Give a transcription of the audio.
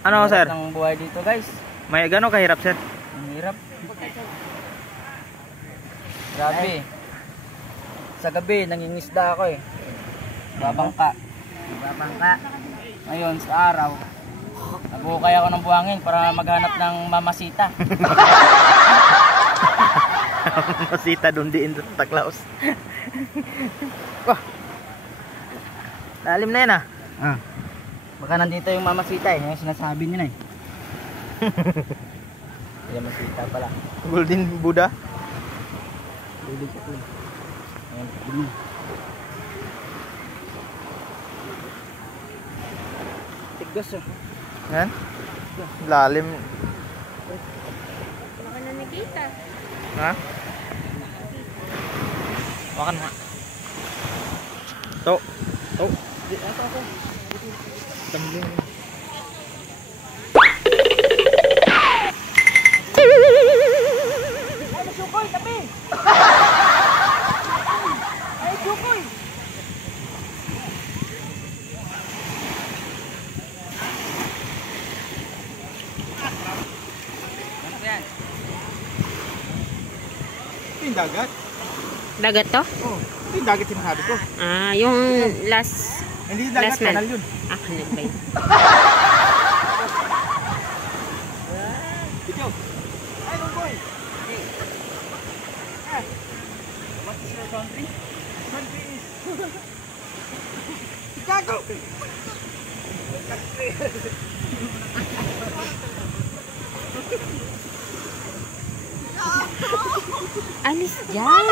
Ano sir? Ang buhay dito guys. May gano'ng kahirap sir? Ang hirap. Grabe. Sa gabi nangingisda ako eh. Babangka. Ngayon sa araw, naghukay ako ng buhangin para maghanap ng mamasita. Mamasita doon din sa Taklaos. Wah. Lalim na yan ah. Baka nandito yung mamasita eh. Yung sinasabi niya na eh. Yung mamasita pala. Golden Buddha. Tuloy sa tuloy. Ayan, tuloy. Tigos oh. Yan. Lalim. Baka na nakita. Ha? Makan nga. To. Ako. Tambling. Ay, nasukoy, tabi! Ay, sukoy! Ano yan? Ito yung dagat. Dagat to? Oh, ito yung dagat sinasabi ko. Ah, yung last... Hindi yung dagat, Last man. kanal yun. Ah, kanal ba yun? Ito. Ay, boy. What is your country? Country is Chicago. Alis dyan!